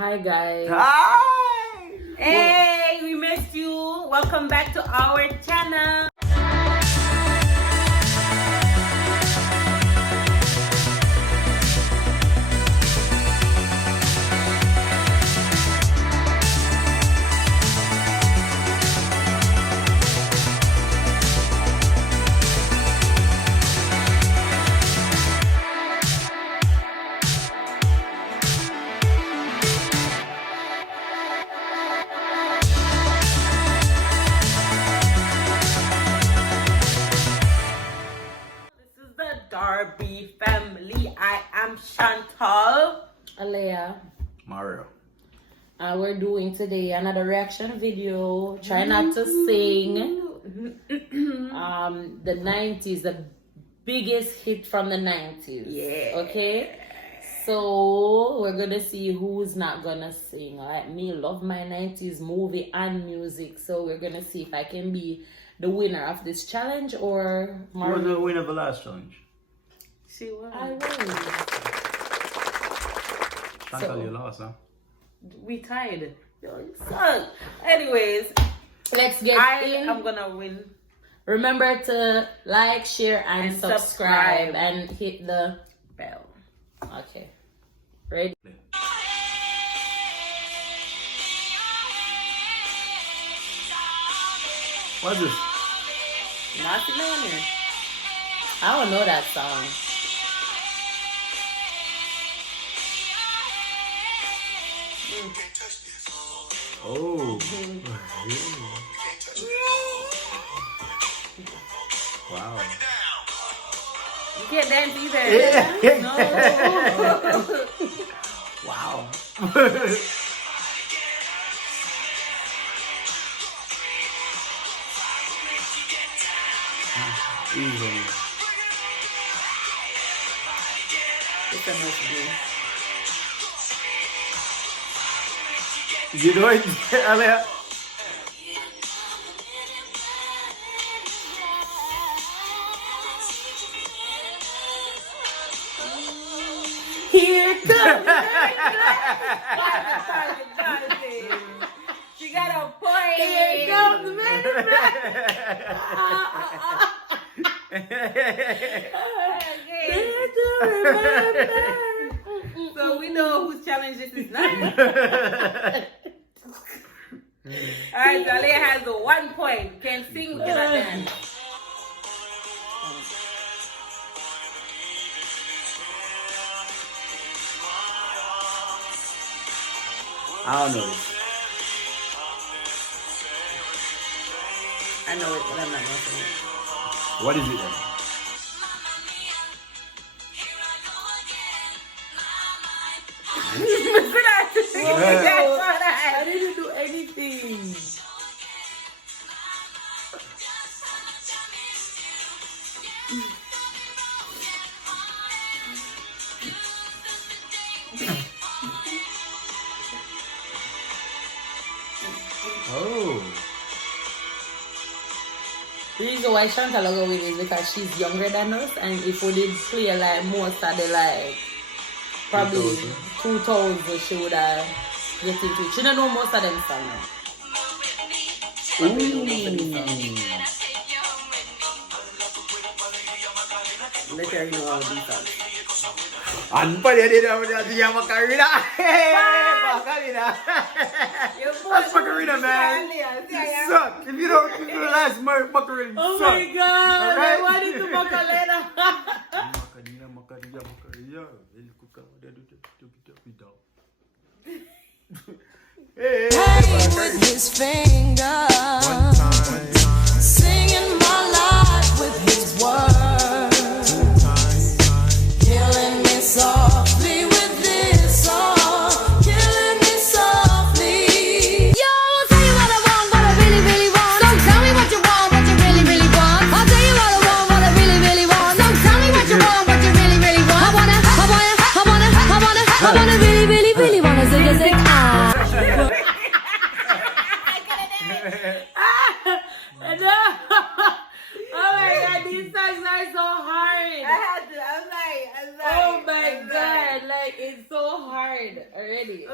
Hi guys. Hi! Hey, we missed you. Welcome back to our channel. This is the Darby Family. I am Chantal. Alea. Mario. We're doing today another reaction video. Try not to sing. The 90s, the biggest hit from the 90s. Yeah. Okay? So we're gonna see who's not gonna sing. Like me, love my 90s movie and music. So we're gonna see if I can be the winner of this challenge or Who was the winner of the last challenge? She won. I win. Chantal, So- you lost, huh? We tied. Yo, you suck. Anyways, Let's get in. I'm gonna win. Remember to like, share, and, And subscribe, subscribe. and hit the Bell. okay. Ready? What's this? Naughty Manor. I don't know that song. Oh. Wow. You can't dance either. Yeah. No. Wow. Easily. It's a must be. You know it, Alea? Here comes. She got a point. Here comes So we know whose challenge this is now. Alright, so Alea has a 1 point. Can sing, cannot dance. I don't know this. I know it, but I'm not gonna sing it. What is it then? I didn't do anything. Oh. The reason why Chantal will go with is because she's younger than us, and if we did play like most of the like probably 2000, she would have get into it. She don't know most of them songs. Let her know all these songs. Anpa dia dia Macarena. Hey, Macarena. That's Macarena, man. You suck. If you don't do the last Macarena, you Oh suck. my god! Alright? I wanted to Macarena. Macarena. Ele cuca Hey, with his finger, singing my life with his words, killing me softly with this song, killing me softly. Yo, I'll tell you what I want, what I really, really want. Don't tell me what you want, what you really, really want. I'll tell you what I want, what I really, really want. Don't tell me what you want, what you really, really want. I wanna really, really, really wanna zig a zig. Oh my god, these songs are so hard. I had to, I was like, Oh my god, like it's so so hard already.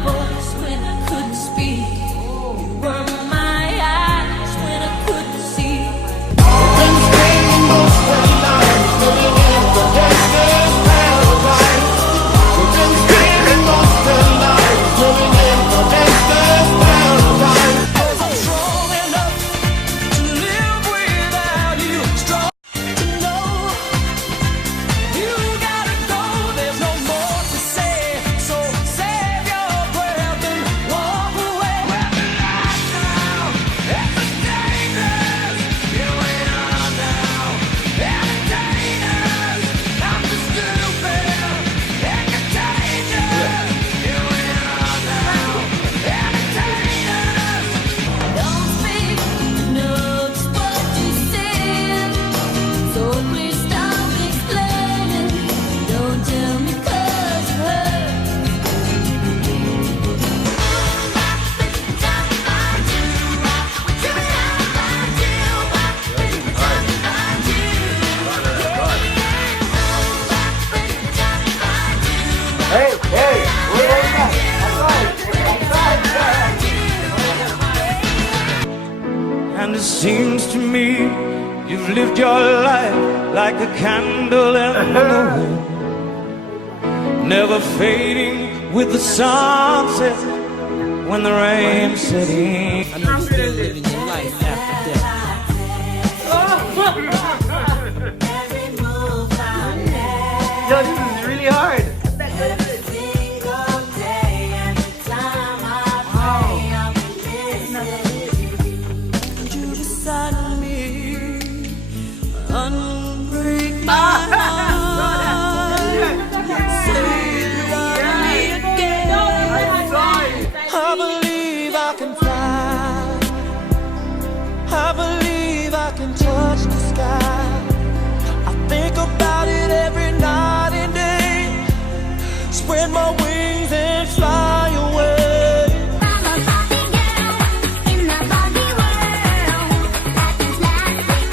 Voice when I couldn't speak. You were my eyes when I couldn't see. Been spending most of the night living in the desert paradise. We've been spending most of the night living in the desert paradise. I'm strong enough to live without you. Strong to know you gotta go. There's no more to say. So save your breath and walk away. We're the last now. It's the dangerous. You ain't on now. Entertainers. I'm too stupid. Entertainers. You ain't on now. Entertainers. Don't speak. No, it's what you said. So please stop explaining. Don't tell me 'cause it hurts. Hey, hey, wait a minute. And it seems to me you've lived your life like a candle in the wind, never fading with the sunset when the rain set in. I know you're still living your life after death. Yo, this is really hard. You beside me, unbreak my heart. Say you love me again. I believe I can fly. I believe I can touch the sky. I think about it every night and day. Spread my wings and fly away. I'm a Barbie girl in the Barbie world. Life is lasting,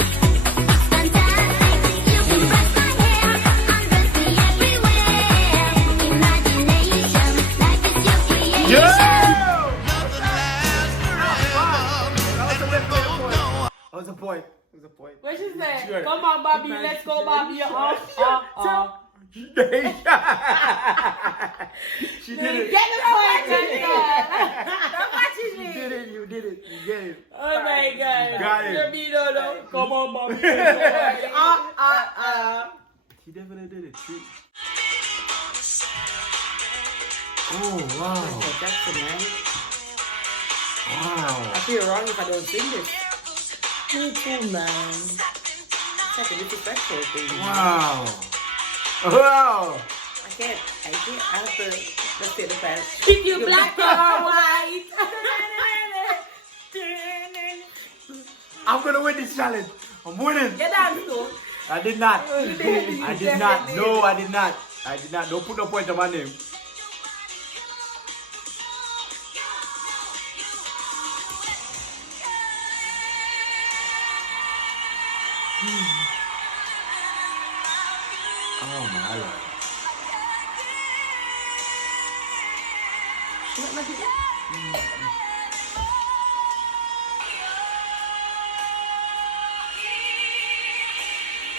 fantastic. You can brush my hair, undress me everywhere. Imagination, life is your creation. What's the point? What's the point? What she said? Come on, Bobby, let's go, Bobby. She did it. Get the point, You did it. You did it. You get it. Oh my God. got it. You're me, no. Come on, Bobby. She definitely did it. Oh, wow. That's the man. Wow. I feel wrong if I don't sing this. Me too, man. It's like a disrespectful thing. Wow. Wow. I can't. I have to. Let's get the fast. If you black or white. I'm gonna win this challenge. I'm winning. Get down, so. I did not. I did not. No, I did not. I did not. Don't put no point on my name. Oh my Lord.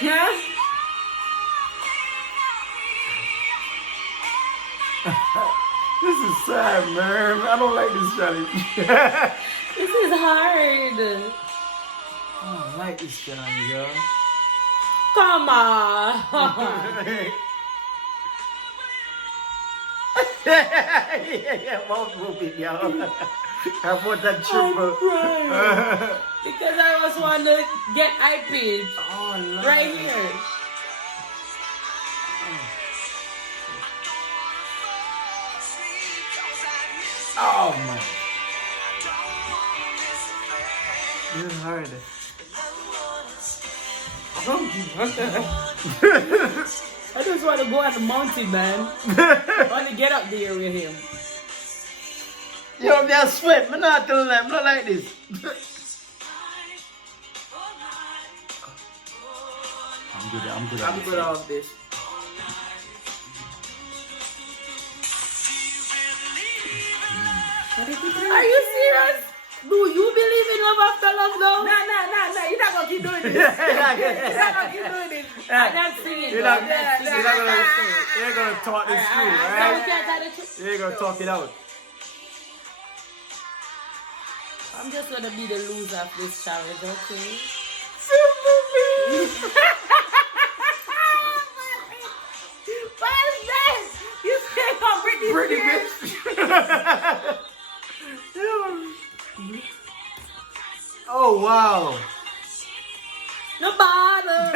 Yeah. This is sad, man. I don't like this challenge. This is hard. I don't like this challenge, yo. Come on. Yeah, most movie, yo. I put that triple. Because I was want to get eye pitch Oh, Lord. right here. Oh, man. This is hard. I just want to go on the mountain, man. I want to get up there with him. Yo, I'm there sweat. I'm not telling them. I'm not like this. I'm good off this. Are you serious? Do you believe in love after love though? No. You're not gonna keep doing this. You're not gonna keep doing this. I'm not singing. You're not gonna talk this through, So we right? can't tell the truth. You're gonna talk it out. I'm just gonna be the loser of this challenge, okay? What is this? You say I'm Britney Pretty Spears? bitch. Oh wow. The bottom.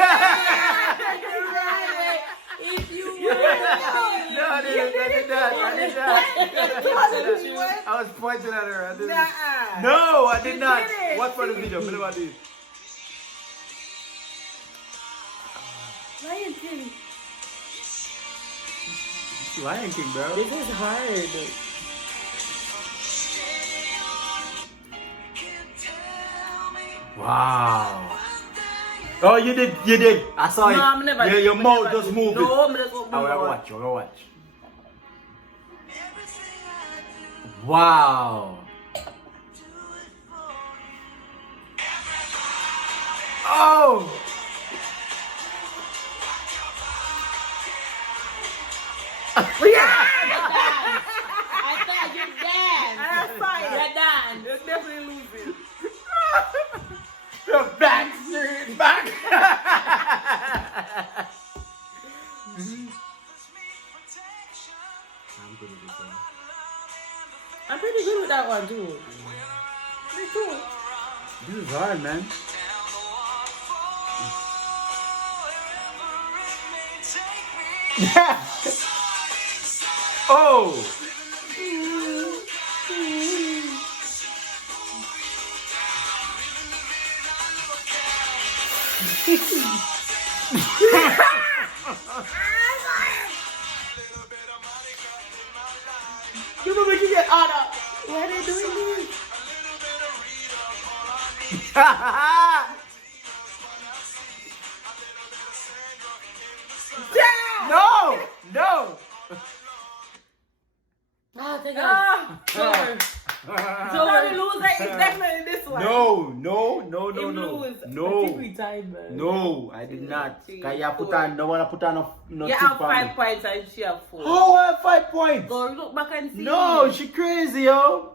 If you want. No, I did not. I was pointing at her. I didn't. No, I did not. did it. What for the video? What about this? Lion King. Lion King, bro. This is hard. Wow. Oh, you did. I saw it. No, I'm never. Yeah, your I'm mouth never just do- moved. No, I'm just gonna I move will on. watch. I will watch. Wow. Oh. I thought you're dead. I'm fine. You're done. You're definitely losing. The back street back. I'm good at this one. I'm pretty good with that one too. Me too. This is hard, man. Yeah. Oh. You know what you get out of? Why are they doing this? No. No. Oh, thank God. Ah, Over. so the loser is definitely this one. No. Him lose. I think No. we tied, man. No, I did not. Three, Cause you put four. on, no one put on no You tip have on 5 me. points and she have 4. Oh, I have 5 points. Go look back and see. No, she crazy, yo.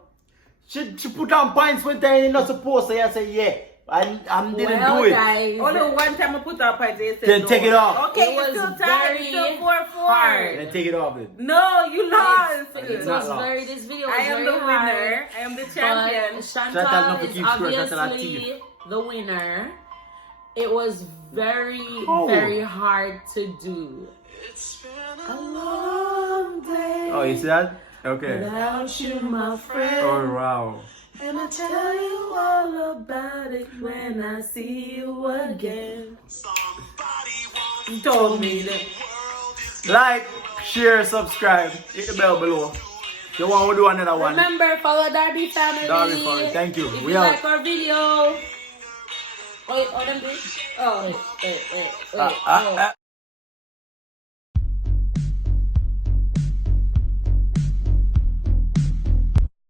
She put on points when they're not supposed to. I say, yeah. I didn't do it. Guys, Only one time I put our points, they said Then no. take it off. Okay, It it's was still tied. It's very still 4-4. hard. Then take it off then. No, you lost. It not was long. very. This video was I am very the hard, winner. I am the But champion. Chantal Chantal not to is keep score, Chantal a obviously the winner. It was very, Oh. very hard to do. A long day Oh, you see that? Okay. without you, my friend. Oh, wow. And I tell you all about it when I see you again. You told me that. Like, share, subscribe. Hit the bell below. You want to do another one? Remember, follow Darby Family. Darby Family, thank you. If We you out. like our video. Wait, them do it? Oh, wait.